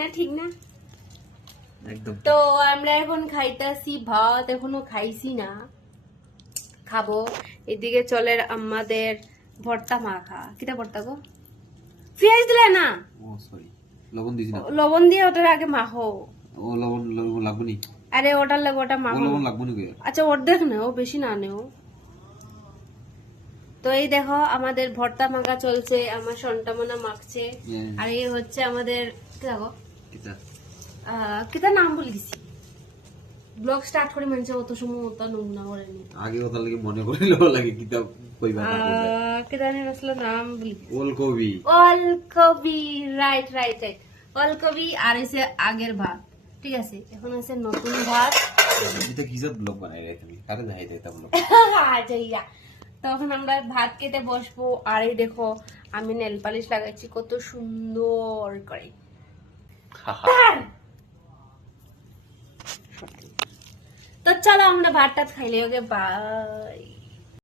না ঠিক না? একদম। তো আমরা এখন খাইতাছি ভাত, এখনো খাইছি না, খাবো। এদিকে চলে আমাদের ভর্তা মাখা। কিটা ভর্তা গো? পেঁয়াজ দিলে না, ও সরি, লবণ দিছি না। লবণ দিয়ে ওটার আগে মাখো। ও লবণ লবণ লাগবে নি? আরে ওটার লাগে ওটা ও মাখো। লবণ লাগবে নি কে? আচ্ছা অর্ধেক নেও, বেশি না নেও। তো এই দেখো আমাদের ভর্তা মাখা চলছে, আমার সন্টামনা মাখছে। আর এই হচ্ছে আমাদের কি দেখো কিটা কিটা নাম বলে দিছি। ব্লগ স্টার্ট করে মানুষ অত সময় অত নমুনা করেনি। আগে ওটার লাগি মনে করিল লাগে কিটা কইবা না কইবা। কিটা নিয়ে আসলে নাম বলি ওলকবি। ওলকবি, রাইট রাইট রাইট, ওলকবি। আর এসে আগের ভাত, ঠিক আছে। এখন আছে নতুন ভাত। এটা কিসব ব্লগ বানাই রে তুমি? কারে দেখাই দেতা ব্লগ? আচ্ছা ইয়া, তখন আমরা ভাত খেতে বসবো। আর এই দেখো আমি নেল পালিশ লাগাচ্ছি কত সুন্দর করে। তো চলো আমরা ভাত টাত খাইলে, ওকে বাই।